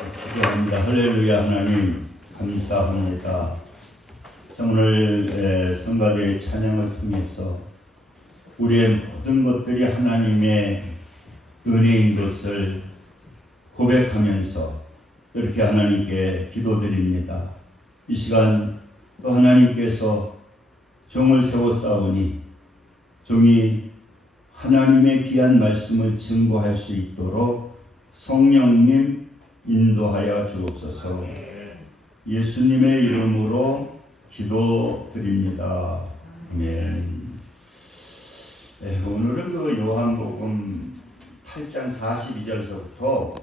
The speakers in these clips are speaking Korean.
기도합니다. 할렐루야. 하나님 감사합니다. 오늘 성가대의 찬양을 통해서 우리의 모든 것들이 하나님의 은혜인 것을 고백하면서 이렇게 하나님께 기도드립니다. 이 시간 또 하나님께서 종을 세웠사오니 종이 하나님의 귀한 말씀을 증거할 수 있도록 성령님 인도하여 주옵소서. 예수님의 이름으로 기도드립니다. 아멘. 오늘은 그 요한복음 8장 42절서부터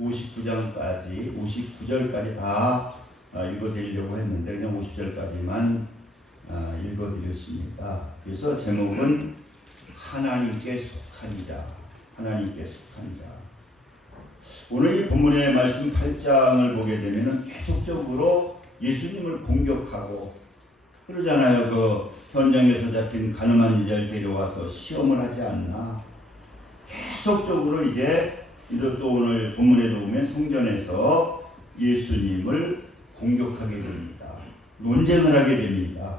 59절까지 다 읽어드리려고 했는데 그냥 50절까지만 읽어드렸습니다. 그래서 제목은 하나님께 속한 자. 하나님께 속한 자. 오늘 이 본문의 말씀 8장을 보게 되면 계속적으로 예수님을 공격하고 그러잖아요. 그 현장에서 잡힌 가늠한 여자를 데려와서 시험을 하지 않나. 계속적으로 이제 또 오늘 본문에도 보면 성전에서 예수님을 공격하게 됩니다. 논쟁을 하게 됩니다.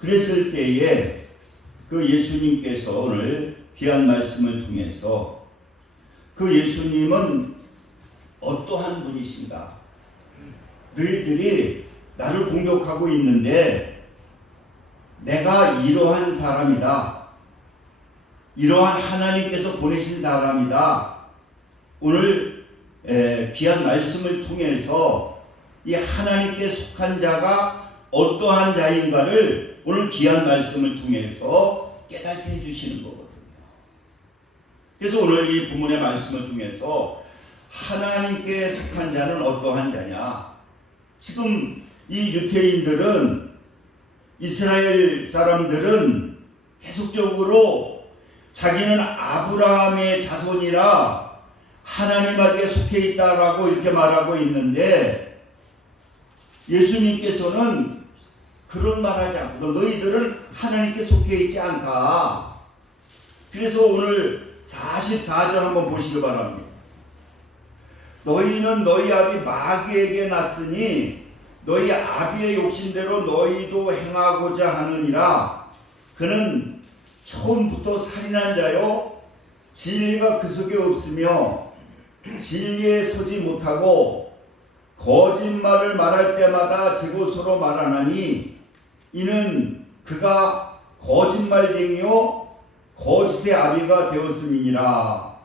그랬을 때에 그 예수님께서 오늘 귀한 말씀을 통해서 그 예수님은 어떠한 분이신가? 너희들이 나를 공격하고 있는데 내가 이러한 사람이다. 이러한 하나님께서 보내신 사람이다. 오늘 귀한 말씀을 통해서 이 하나님께 속한 자가 어떠한 자인가를 오늘 귀한 말씀을 통해서 깨닫게 해주시는 거거든요. 그래서 오늘 이 본문의 말씀을 통해서 하나님께 속한 자는 어떠한 자냐? 지금 이 유대인들은, 이스라엘 사람들은 계속적으로 자기는 아브라함의 자손이라 하나님에게 속해 있다라고 이렇게 말하고 있는데 예수님께서는 그런 말하지 않고 너희들은 하나님께 속해 있지 않다. 그래서 오늘 44절 한번 보시기 바랍니다. 너희는 너희 아비 마귀에게 났으니 너희 아비의 욕심대로 너희도 행하고자 하느니라. 그는 처음부터 살인한 자요 진리가 그 속에 없으며 진리에 서지 못하고 거짓말을 말할 때마다 제 것으로 말하나니 이는 그가 거짓말쟁이요 거짓의 아비가 되었음이니라.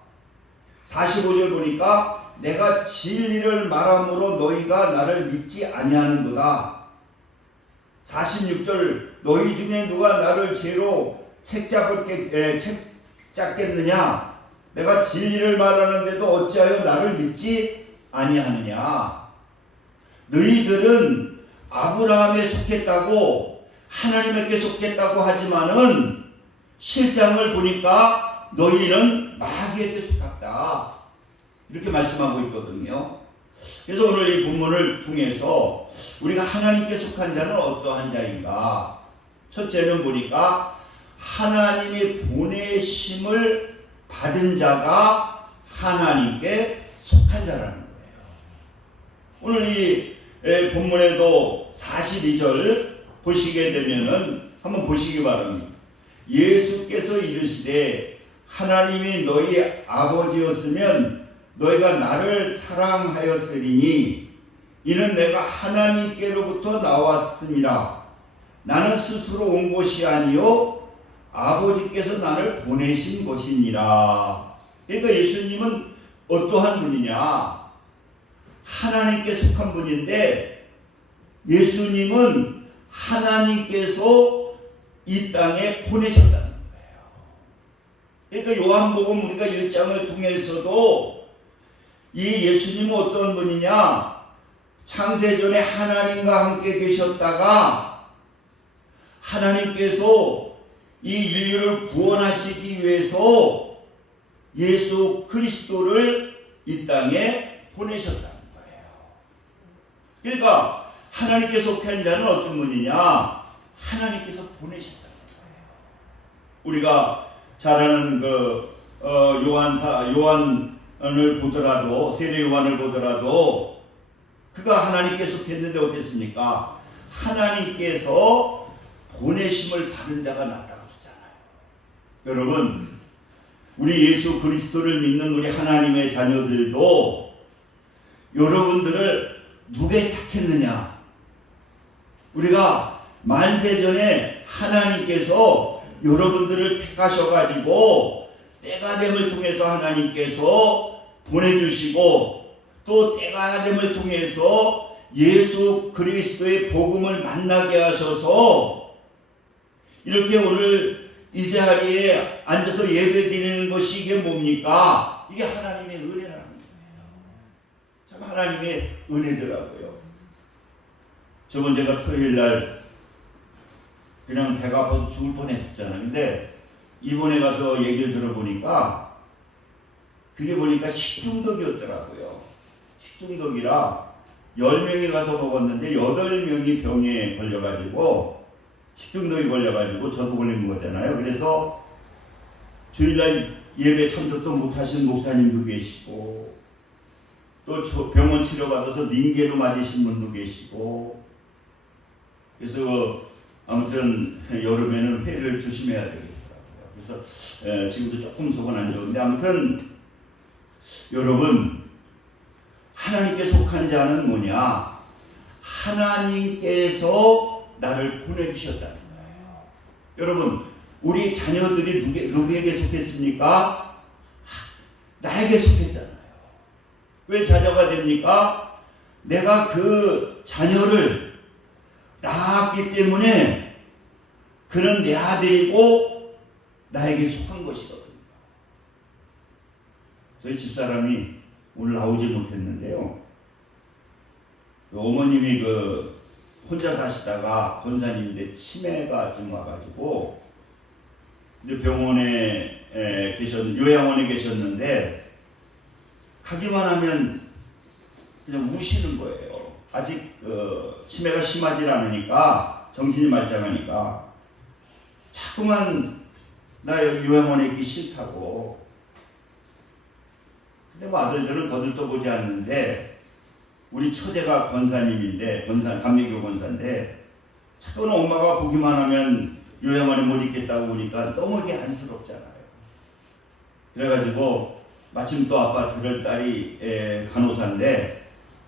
45절 보니까 내가 진리를 말함으로 너희가 나를 믿지 아니하는도다. 46절 너희 중에 누가 나를 죄로 책잡겠느냐? 내가 진리를 말하는데도 어찌하여 나를 믿지 아니하느냐? 너희들은 아브라함에 속했다고 하나님에게 속했다고 하지만은 실상을 보니까 너희는 마귀에게 속았다. 이렇게 말씀하고 있거든요. 그래서 오늘 이 본문을 통해서 우리가 하나님께 속한 자는 어떠한 자인가? 첫째는 보니까 하나님의 보내심을 받은 자가 하나님께 속한 자라는 거예요. 오늘 이 본문에도 42절 보시게 되면은 한번 보시기 바랍니다. 예수께서 이르시되 하나님이 너희 아버지였으면 너희가 나를 사랑하였으리니 이는 내가 하나님께로부터 나왔음이라. 나는 스스로 온 것이 아니요 아버지께서 나를 보내신 것이니라. 그러니까 예수님은 어떠한 분이냐? 하나님께 속한 분인데 예수님은 하나님께서 이 땅에 보내셨다는 거예요. 그러니까 요한복음 우리가 1장을 통해서도 이 예수님은 어떤 분이냐? 창세전에 하나님과 함께 계셨다가 하나님께서 이 인류를 구원하시기 위해서 예수 그리스도를 이 땅에 보내셨다는 거예요. 그러니까 하나님께 속한 자는 어떤 분이냐? 하나님께서 보내셨다는 거예요. 우리가 잘 아는 요한 보더라도, 세례 요한을 보더라도 그가 하나님께 속했는데 어땠습니까? 하나님께서 보내심을 받은 자가 낫다고 그러잖아요. 여러분, 우리 예수 그리스도를 믿는 우리 하나님의 자녀들도 여러분들을 누구에 택했느냐? 우리가 만세전에 하나님께서 여러분들을 택하셔가지고 때가 됨을 통해서 하나님께서 보내주시고 또 때가 됨을 통해서 예수 그리스도의 복음을 만나게 하셔서 이렇게 오늘 이 자리에 앉아서 예배 드리는 것이 이게 뭡니까? 이게 하나님의 은혜라는 거예요. 참 하나님의 은혜더라고요. 저번 제가 토요일날 그냥 배가 아파서 죽을 뻔했었잖아요. 근데 이번에 가서 얘기를 들어보니까 그게 보니까 식중독이었더라고요. 식중독이라 10명이 가서 먹었는데 8명이 병에 걸려가지고 식중독이 걸려가지고 저도 걸린 거잖아요. 그래서 주일날 예배 참석도 못하신 목사님도 계시고 또 병원 치료받아서 닌게로 맞으신 분도 계시고 그래서 아무튼 여름에는 회를 조심해야 되겠더라고요. 그래서 지금도 조금 속은 안 좋은데 아무튼 여러분 하나님께 속한 자는 뭐냐? 하나님께서 나를 보내주셨다는 거예요. 여러분 우리 자녀들이 누구에게 속했습니까? 나에게 속했잖아요. 왜 자녀가 됩니까? 내가 그 자녀를 낳았기 때문에 그는 내 아들이고 나에게 속한 것이거든요. 저희 집사람이 오늘 나오지 못했는데요. 어머님이 혼자 사시다가 권사님인데 치매가 좀 와가지고 이제 병원에 요양원에 계셨는데 가기만 하면 그냥 우시는 거예요. 아직 치매가 심하지 않으니까 정신이 말짱하니까 자꾸만 나 여기 요양원에 있기 싫다고. 근데 뭐 아들들은 거들떠보지 않는데 우리 처제가 권사님인데 감리교 권사인데 자꾸는 엄마가 보기만 하면 요양원에 못 있겠다고 보니까 너무 이게 안쓰럽잖아요. 그래가지고 마침 또 아파트를 딸이 간호사인데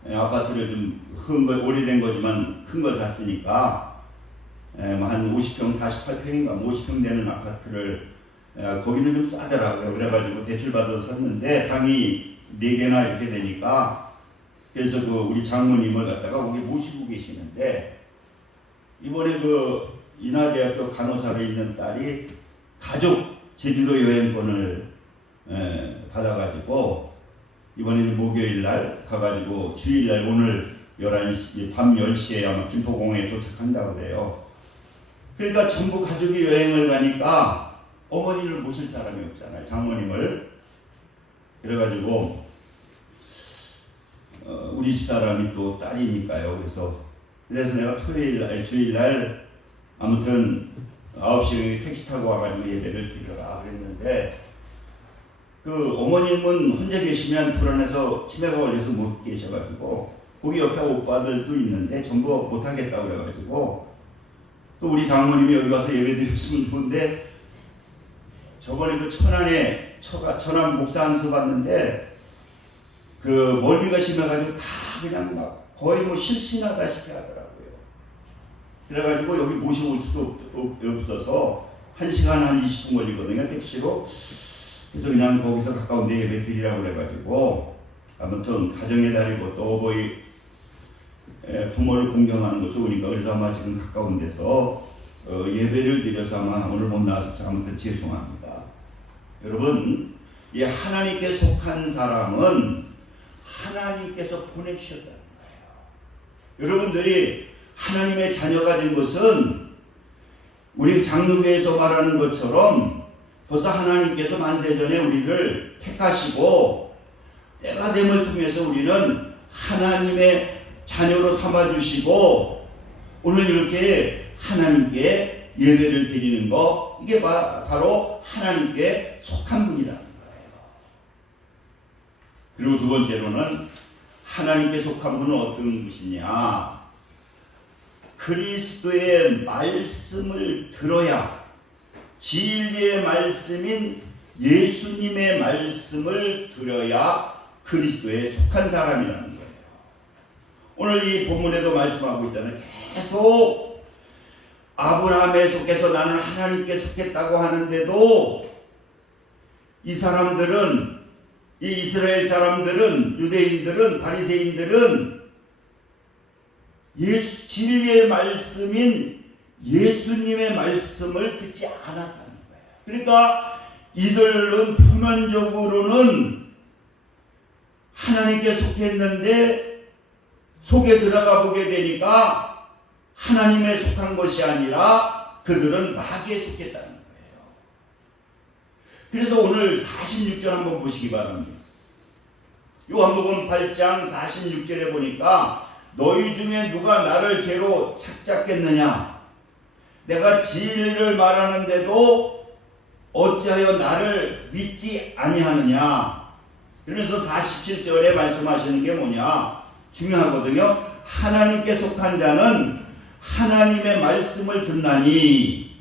아파트를 좀 오래된 거지만 큰 걸 샀으니까 한 50평 48평인가 50평 되는 아파트를 거기는 좀 싸더라고요. 그래가지고 대출받아서 샀는데 방이 4개나 이렇게 되니까 그래서 우리 장모님을 갖다가 거기 모시고 계시는데 이번에 인하대학교 간호사로 있는 딸이 가족 제주도 여행권을 받아가지고 이번에 목요일날 가가지고 주일날 오늘 11시 밤 10시에 아마 김포공항에 도착한다고 그래요. 그러니까 전부 가족이 여행을 가니까 어머니를 모실 사람이 없잖아요. 장모님을. 그래가지고 우리 집사람이 또 딸이니까요. 그래서 내가 주일날 아무튼 9시에 택시 타고 와가지고 예배를 드려라 그랬는데 어머님은 혼자 계시면 불안해서 치매가 걸려서 못 계셔가지고 거기 옆에 오빠들도 있는데 전부 못하겠다고 그래가지고 또 우리 장모님이 여기 와서 예배 드렸으면 좋은데 저번에 천안에 천안 목사 안수 봤는데 멀미가 심해가지고 다 그냥 막 거의 실신하다시피 하더라고요. 그래가지고 여기 모셔올 수도 없어서 1시간 한 20분 걸리거든요, 택시로. 그래서 그냥 거기서 가까운 데 예배 드리라고 그래가지고 아무튼 가정의 달이고 또 어버이 부모를 공경하는 거 좋으니까 그래서 아마 지금 가까운 데서 예배를 드려서 아마 오늘 못 나와서 아무튼 죄송합니다. 여러분, 이 하나님께 속한 사람은 하나님께서 보내주셨다는 거예요. 여러분들이 하나님의 자녀가 된 것은 우리 장로교에서 말하는 것처럼 벌써 하나님께서 만세전에 우리를 택하시고 때가 됨을 통해서 우리는 하나님의 자녀로 삼아주시고 오늘 이렇게 하나님께 예배를 드리는 거 이게 바로 하나님께 속한 분이라는 거예요. 그리고 두 번째로는 하나님께 속한 분은 어떤 것이냐? 그리스도의 말씀을 들어야, 진리의 말씀인 예수님의 말씀을 들어야 그리스도에 속한 사람이라는 거예요. 오늘 이 본문에도 말씀하고 있잖아요. 계속 아브라함에 속해서 나는 하나님께 속했다고 하는데도 이 사람들은, 이 이스라엘 사람들은, 유대인들은, 바리새인들은 진리의 말씀인 예수님의 말씀을 듣지 않았다는 거예요. 그러니까 이들은 표면적으로는 하나님께 속했는데 속에 들어가 보게 되니까 하나님에 속한 것이 아니라 그들은 마귀에 속했다는 거예요. 그래서 오늘 46절 한번 보시기 바랍니다. 요한복음 8장 46절에 보니까 너희 중에 누가 나를 죄로 착잡겠느냐? 내가 진리를 말하는데도 어찌하여 나를 믿지 아니하느냐? 그러면서 47절에 말씀하시는 게 뭐냐? 중요하거든요. 하나님께 속한 자는 하나님의 말씀을 듣나니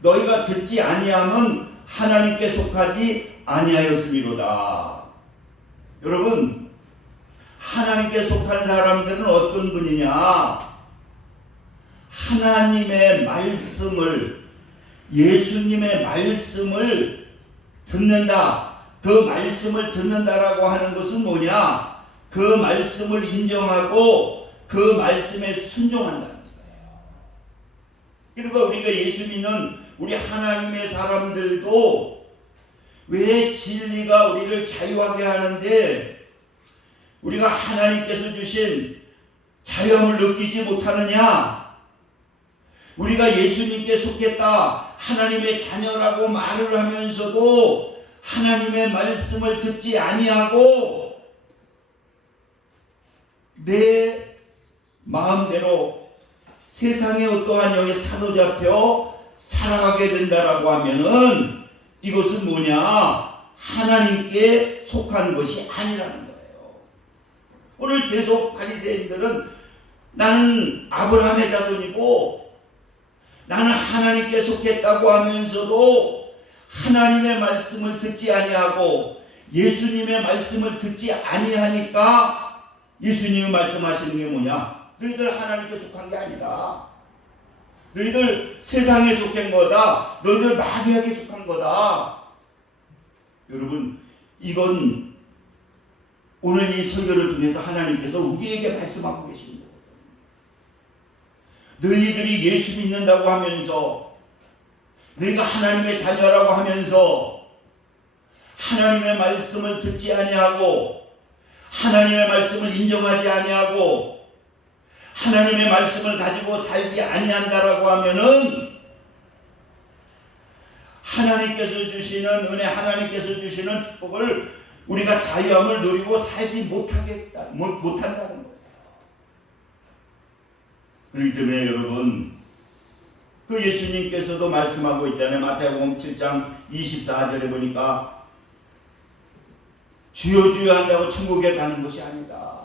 너희가 듣지 아니함은 하나님께 속하지 아니하였음이로다. 여러분, 하나님께 속한 사람들은 어떤 분이냐? 하나님의 말씀을, 예수님의 말씀을 듣는다. 그 말씀을 듣는다라고 하는 것은 뭐냐? 그 말씀을 인정하고 그 말씀에 순종한다는 거예요. 그리고 우리가 예수 믿는 우리 하나님의 사람들도 왜 진리가 우리를 자유하게 하는데 우리가 하나님께서 주신 자유함을 느끼지 못하느냐? 우리가 예수님께 속했다, 하나님의 자녀라고 말을 하면서도 하나님의 말씀을 듣지 아니하고 내 마음대로 세상의 어떠한 영에 사로잡혀 살아가게 된다라고 하면은 이것은 뭐냐? 하나님께 속한 것이 아니라는 거예요. 오늘 계속 바리새인들은 나는 아브라함의 자손이고 나는 하나님께 속했다고 하면서도 하나님의 말씀을 듣지 아니하고 예수님의 말씀을 듣지 아니하니까 예수님이 말씀하시는 게 뭐냐? 너희들 하나님께 속한 게 아니다. 너희들 세상에 속한 거다. 너희들 마귀에게 속한 거다. 여러분, 이건 오늘 이 설교를 통해서 하나님께서 우리에게 말씀하고 계신 거거든요. 너희들이 예수 믿는다고 하면서, 너희가 하나님의 자녀라고 하면서 하나님의 말씀을 듣지 아니하고 하나님의 말씀을 인정하지 아니하고 하나님의 말씀을 가지고 살지 아니한다라고 하면은 하나님께서 주시는 은혜, 하나님께서 주시는 축복을 우리가 자유함을 누리고 살지 못한다는 거예요. 그렇기 때문에 여러분, 그 예수님께서도 말씀하고 있잖아요. 마태복음 7장 24절에 보니까 주여 주여 한다고 천국에 가는 것이 아니다.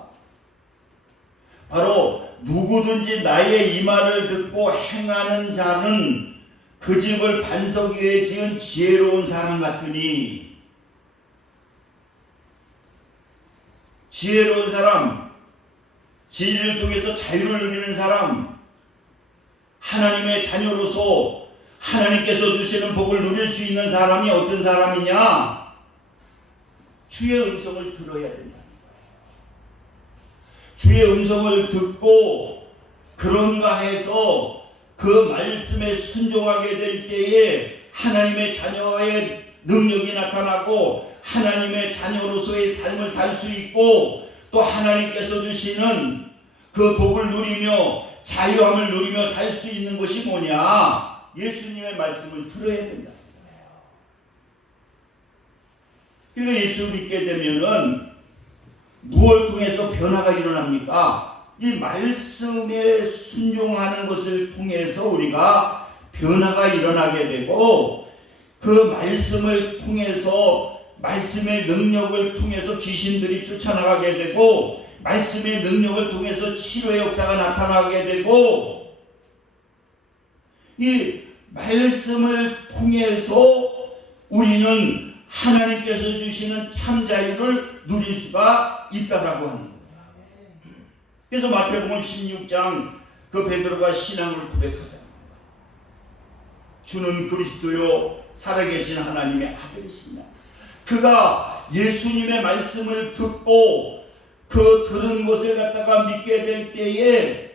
바로 누구든지 나의 이 말을 듣고 행하는 자는 그 집을 반석 위에 지은 지혜로운 사람 같으니, 지혜로운 사람, 진리를 통해서 자유를 누리는 사람, 하나님의 자녀로서 하나님께서 주시는 복을 누릴 수 있는 사람이 어떤 사람이냐? 주의 음성을 들어야 된다는 거예요. 주의 음성을 듣고 그런가 해서 그 말씀에 순종하게 될 때에 하나님의 자녀의 능력이 나타나고 하나님의 자녀로서의 삶을 살 수 있고 또 하나님께서 주시는 그 복을 누리며 자유함을 누리며 살 수 있는 것이 뭐냐? 예수님의 말씀을 들어야 된다는 거예요. 그러니까 예수 믿게 되면은 무엇을 통해서 변화가 일어납니까? 이 말씀에 순종하는 것을 통해서 우리가 변화가 일어나게 되고 그 말씀을 통해서 말씀의 능력을 통해서 귀신들이 쫓아나가게 되고 말씀의 능력을 통해서 치료의 역사가 나타나게 되고 이 말씀을 통해서 우리는 하나님께서 주시는 참 자유를 누릴 수가 있다라고 하는 거예요. 그래서 마태복음 16장 그 베드로가 신앙을 고백하잖아요. 주는 그리스도요 살아계신 하나님의 아들이시냐. 그가 예수님의 말씀을 듣고 그 들은 것을 갖다가 믿게 될 때에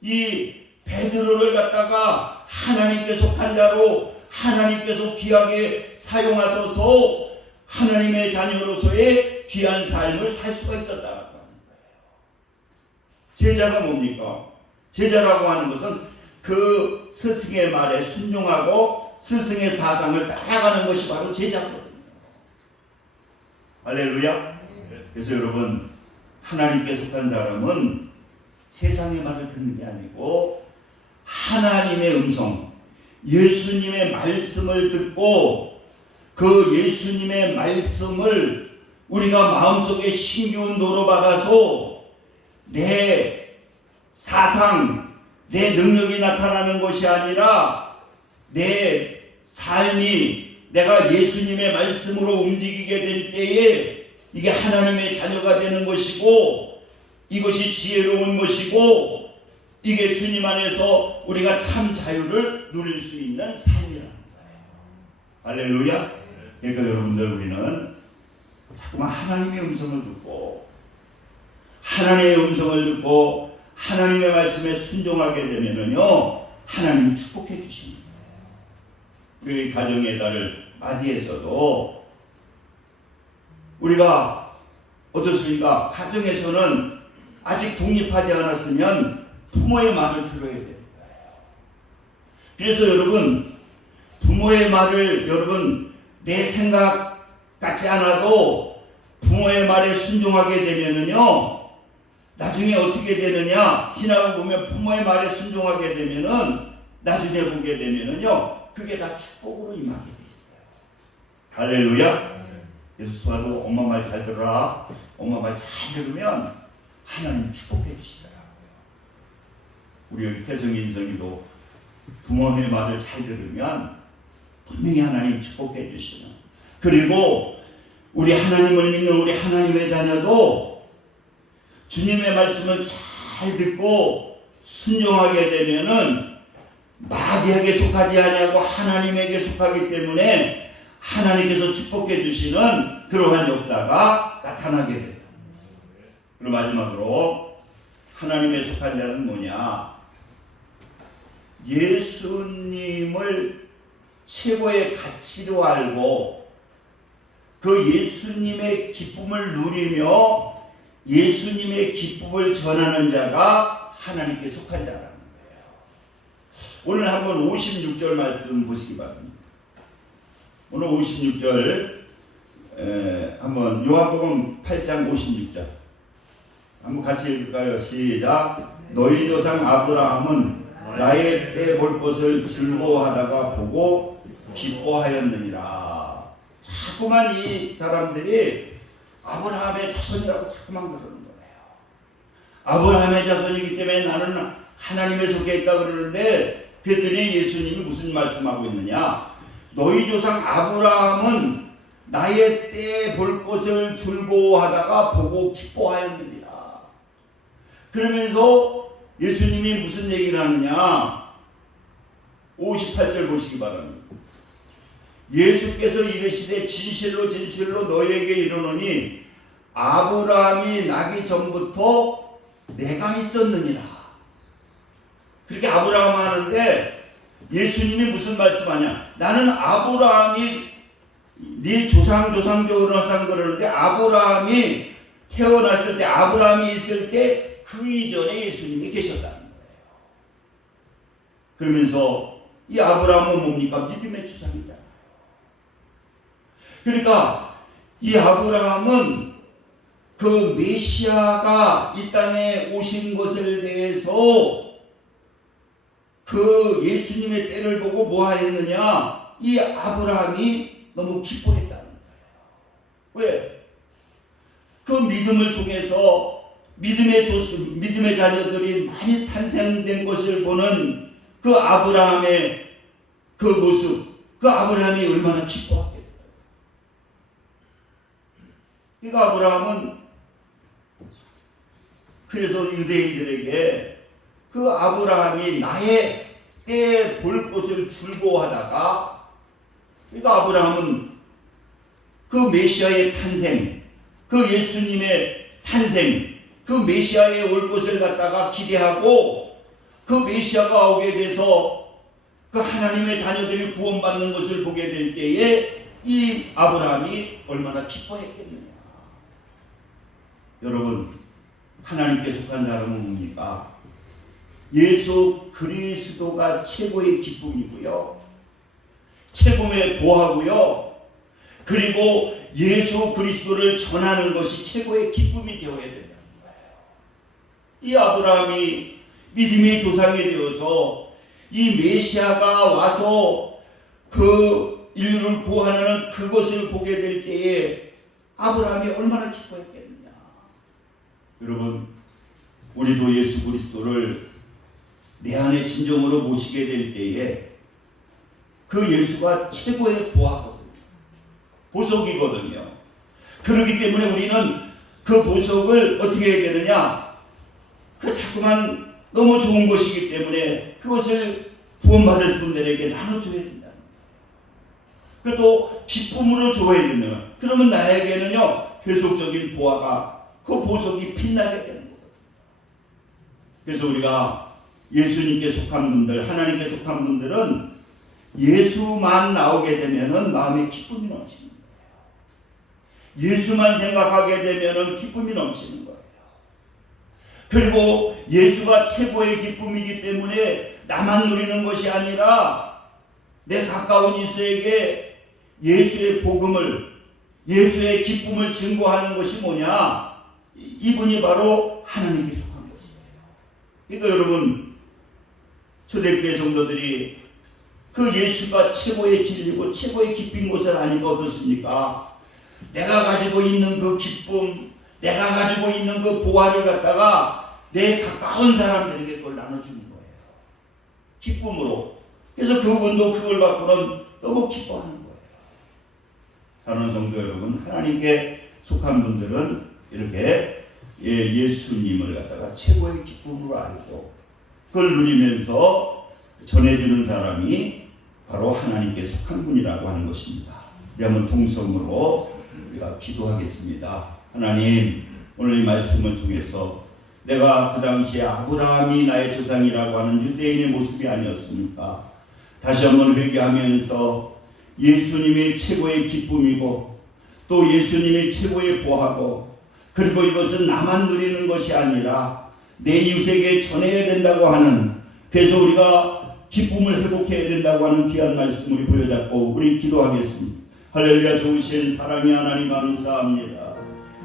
이 베드로를 갖다가 하나님께 속한 자로 하나님께서 귀하게 사용하셔서 하나님의 자녀로서의 귀한 삶을 살 수가 있었다고 하는 거예요. 제자가 뭡니까? 제자라고 하는 것은 그 스승의 말에 순종하고 스승의 사상을 따라가는 것이 바로 제자거든요. 할렐루야. 그래서 여러분 하나님께 속한 사람은 세상의 말을 듣는 게 아니고 하나님의 음성, 예수님의 말씀을 듣고 그 예수님의 말씀을 우리가 마음속에 신기운도로 받아서 내 사상, 내 능력이 나타나는 것이 아니라 내 삶이 내가 예수님의 말씀으로 움직이게 될 때에 이게 하나님의 자녀가 되는 것이고 이것이 지혜로운 것이고 이게 주님 안에서 우리가 참 자유를 누릴 수 있는 삶이라는 거예요. 할렐루야. 그러니까 여러분들 우리는 자꾸만 하나님의 음성을 듣고 하나님의 음성을 듣고 하나님의 말씀에 순종하게 되면은요 하나님이 축복해 주십니다. 그 가정의 달을 맞이해서도 우리가 어떻습니까? 가정에서는 아직 독립하지 않았으면 부모의 말을 들어야 되는 거예요. 그래서 여러분 부모의 말을 여러분 내 생각 같지 않아도 부모의 말에 순종하게 되면은요 나중에 어떻게 되느냐 지나고 보면 부모의 말에 순종하게 되면은 나중에 보게 되면은요 그게 다 축복으로 임하게 돼 있어요. 할렐루야. 그래서 수아도 엄마 말 잘 들어라. 엄마 말 잘 들으면 하나님 축복해 주시더라고요. 우리 여기 태성이 인성이도 부모의 말을 잘 들으면 분명히 하나님 축복해 주시는. 그리고 우리 하나님을 믿는 우리 하나님의 자녀도 주님의 말씀을 잘 듣고 순종하게 되면은 마귀에게 속하지 아니하고 하나님에게 속하기 때문에 하나님께서 축복해 주시는 그러한 역사가 나타나게 됩니다. 그리고 마지막으로 하나님의 속한 자는 뭐냐? 예수님을 최고의 가치로 알고 그 예수님의 기쁨을 누리며 예수님의 기쁨을 전하는 자가 하나님께 속한 자라는 거예요. 오늘 한번 56절 말씀 보시기 바랍니다. 오늘 56절 한번 요한복음 8장 56절 한번 같이 읽을까요? 시작. 너희 조상 아브라함은 나의 때 볼 것을 즐거워하다가 보고 기뻐하였느니라. 자꾸만 이 사람들이 아브라함의 자손이라고 자꾸만 그러는 거예요. 아브라함의 자손이기 때문에 나는 하나님에 속해 있다 그러는데 그랬더니 예수님이 무슨 말씀하고 있느냐? 너희 조상 아브라함은 나의 때 볼 것을 즐거워하다가 보고 기뻐하였느니라. 그러면서 예수님이 무슨 얘기를 하느냐? 58절 보시기 바랍니다. 예수께서 이르시되 진실로 진실로 너희에게 이르노니 아브라함이 나기 전부터 내가 있었느니라. 그렇게 아브라함 하는데 예수님이 무슨 말씀하냐? 나는 아브라함이 네 조상적으로 그러는데 아브라함이 태어났을 때 아브라함이 있을 때 그 이전에 예수님이 계셨다는 거예요. 그러면서 이 아브라함은 뭡니까? 믿음의 조상이잖아요. 그러니까 이 아브라함은 그 메시아가 이 땅에 오신 것을 대해서 그 예수님의 때를 보고 뭐 하였느냐? 이 아브라함이 너무 기뻐했다는 거예요. 왜? 그 믿음을 통해서 믿음의 자녀들이 많이 탄생된 것을 보는 그 아브라함의 그 모습, 그 아브라함이 얼마나 기뻐하겠어요. 그러니까 아브라함은 그래서 유대인들에게 그 아브라함이 나의 때에 볼 것을 즐거워하다가, 그러니까 아브라함은 그 메시아의 탄생, 그 예수님의 탄생, 그 메시아의 올 것을 갖다가 기대하고 그 메시아가 오게 돼서 그 하나님의 자녀들이 구원받는 것을 보게 될 때에 이 아브라함이 얼마나 기뻐했겠느냐. 여러분, 하나님께 속한 사람은 뭡니까? 예수 그리스도가 최고의 기쁨이고요, 최고의 보화고요, 그리고 예수 그리스도를 전하는 것이 최고의 기쁨이 되어야 된다는 거예요. 이 아브라함이 믿음의 조상이 되어서 이 메시아가 와서 그 인류를 구하는 그것을 보게 될 때에 아브라함이 얼마나 기뻐했겠느냐. 여러분, 우리도 예수 그리스도를 내 안에 진정으로 모시게 될 때에 그 예수가 최고의 보화거든요, 보석이거든요. 그렇기 때문에 우리는 그 보석을 어떻게 해야 되느냐, 그 자꾸만 너무 좋은 것이기 때문에 그것을 구원받을 분들에게 나눠줘야 된다는 거예요. 그또 기쁨으로 줘야 되는 거예요. 그러면 나에게는요 계속적인 보화가, 그 보석이 빛나게 되는 거거든요. 그래서 우리가 예수님께 속한 분들, 하나님께 속한 분들은 예수만 나오게 되면은 마음에 기쁨이 넘치는 거예요. 예수만 생각하게 되면은 기쁨이 넘치는 거예요. 그리고 예수가 최고의 기쁨이기 때문에 나만 누리는 것이 아니라 내 가까운 이수에게 예수의 복음을, 예수의 기쁨을 증거하는 것이 뭐냐? 이분이 바로 하나님께 속한 것이에요. 그러니까 여러분, 초대교회 성도들이 그 예수가 최고의 진리고 최고의 기쁨인 것을 아니까 어떻습니까? 내가 가지고 있는 그 기쁨, 내가 가지고 있는 그 보화를 갖다가 내 가까운 사람들에게 그걸 나눠주는 거예요, 기쁨으로. 그래서 그분도 그걸 갖고는 너무 기뻐하는 거예요. 사랑하는 성도 여러분, 하나님께 속한 분들은 이렇게 예수님을 갖다가 최고의 기쁨으로 알고 그걸 누리면서 전해주는 사람이 바로 하나님께 속한 분이라고 하는 것입니다. 우리 한번 통성으로 우리가 기도하겠습니다. 하나님, 오늘 이 말씀을 통해서 내가 그 당시에 아브라함이 나의 조상이라고 하는 유대인의 모습이 아니었습니까? 다시 한번 회개하면서 예수님이 최고의 기쁨이고 또 예수님이 최고의 보화고, 그리고 이것은 나만 누리는 것이 아니라 내 이웃에게 전해야 된다고 하는, 그래서 우리가 기쁨을 회복해야 된다고 하는 귀한 말씀 우리 부여잡고 우리 기도하겠습니다. 할렐루야. 좋으신 사랑의 하나님 감사합니다.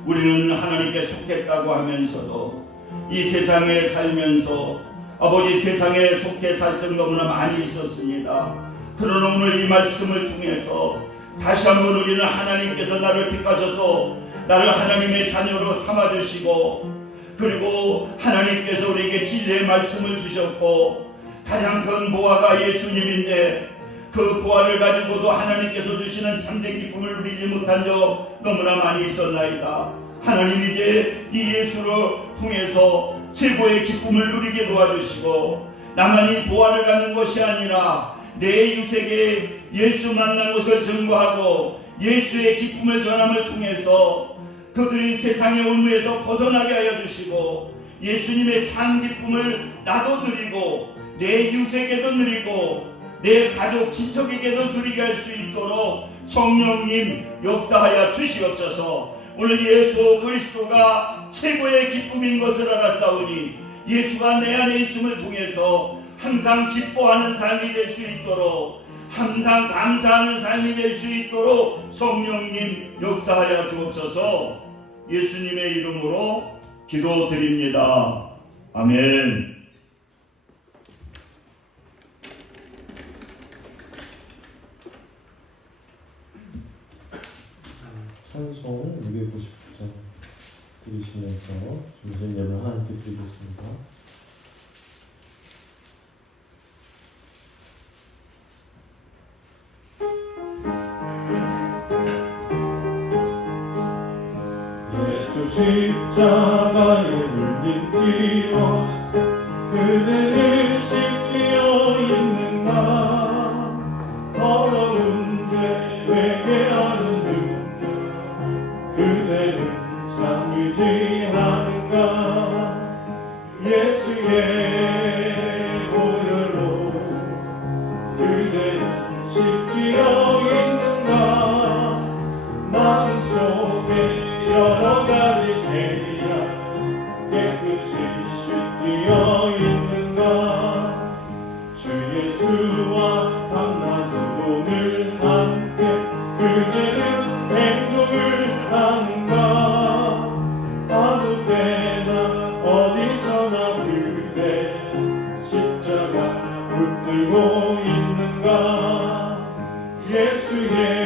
우리는 하나님께 속했다고 하면서도 이 세상에 살면서 아버지 세상에 속해 살 적 너무나 많이 있었습니다. 그러나 오늘 이 말씀을 통해서 다시 한번 우리는 하나님께서 나를 택하셔서 나를 하나님의 자녀로 삼아주시고, 그리고 하나님께서 우리에게 진리의 말씀을 주셨고 가장 큰 보화가 예수님인데 그 보화를 가지고도 하나님께서 주시는 참된 기쁨을 누리지 못한 적 너무나 많이 있었나이다. 하나님, 이제 이 예수를 통해서 최고의 기쁨을 누리게 도와주시고 나만 이 보화를 갖는 것이 아니라 내 이웃에게 예수 만난 것을 증거하고 예수의 기쁨을 전함을 통해서 그들이 세상의 올무에서 벗어나게 하여 주시고 예수님의 참 기쁨을 나도 누리고 내 이웃에게도 누리고 내 가족 친척에게도 누리게 할 수 있도록 성령님 역사하여 주시옵소서. 오늘 예수 그리스도가 최고의 기쁨인 것을 알았사오니 예수가 내 안에 있음을 통해서 항상 기뻐하는 삶이 될 수 있도록, 항상 감사하는 삶이 될 수 있도록 성령님 역사하여 주옵소서. 예수님의 이름으로 기도드립니다. 아멘. 찬송 290장 들으시면서 주신 예배 하나님께 드리겠습니다. 예수 십자가에 물린 피로 그대를 씻기어 있는가 더러운 죄 회개하는 눈 그대는 참 유지하는가 예수의 보혈로 그대는 씻기어 있는가 마음속에 여러 가지 죄야 깨끗이 씻기어 있는가 주 예수와 밤낮으로 늘 함께 그대는 행동을 하는가 아무 때나 어디서나 그대 십자가 붙들고 있는가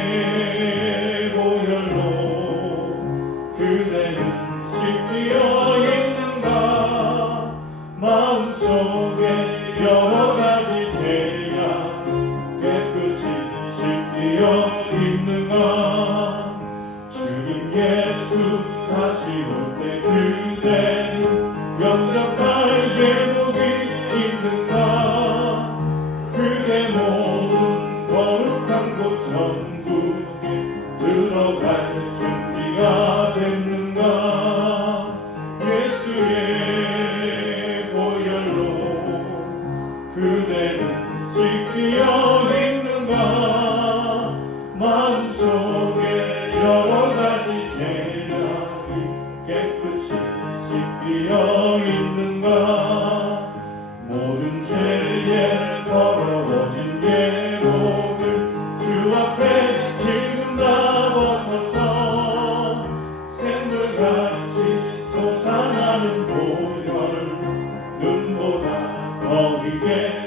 예수의 보혈로 그대는 씻기어 있는가 마음속에 여러 가지 죄야 깨끗이 씻기어 있는가 주님 예수 다시 올 때 그대는 영접할 예복이 있는가 그대 몸은 거룩한 곳 전부 들어갈 준비가 됐는가 예수의 보혈로 그대는 씻기어 있는가 마음속에 여러 가지 죄악이 깨끗이 씻기어 있는가 모든 죄에 더러워진 예복을 주 앞에 지금 다 벗어서 샘물같이 솟아나는 보혈 눈보다 더 희게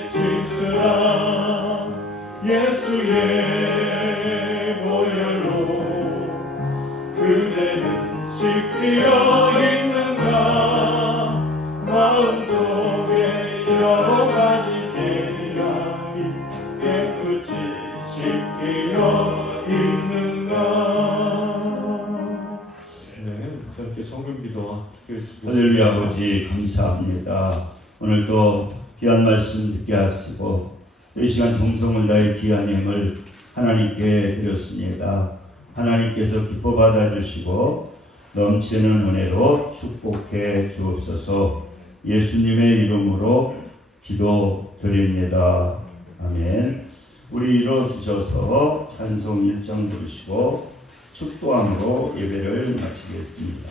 씻으라 예수의 보혈로 그대는 씻기어 있는가 마음속에 여러 가지 죄악이 깨끗이 씻기어 있는가. 네, 목사님께 성경 기도와 축복해 주시겠습니다. 할렐루야 아버지 감사합니다. 오늘도 귀한 말씀 듣게 하시고 이 시간 정성을 다해 귀한 힘을 하나님께 드렸습니다. 하나님께서 기뻐 받아주시고 넘치는 은혜로 축복해 주옵소서. 예수님의 이름으로 기도드립니다. 아멘. 우리 일어서셔서 찬송 1장 부르시고 축도함으로 예배를 마치겠습니다.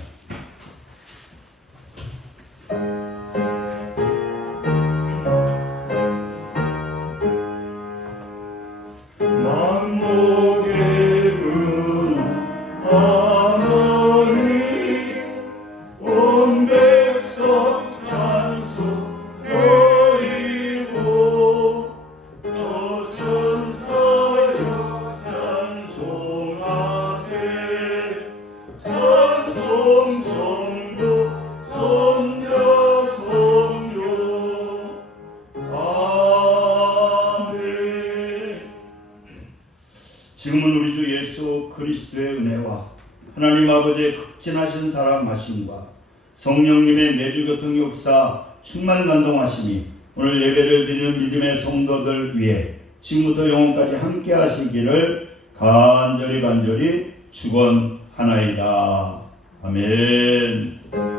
지금은 우리 주 예수 그리스도의 은혜와 하나님 아버지의 극진하신 사랑하심과 성령님의 내주교통 역사 충만 감동하심이 오늘 예배를 드리는 믿음의 성도들 위해 지금부터 영원까지 함께 하시기를 간절히 축원하나이다. 아멘.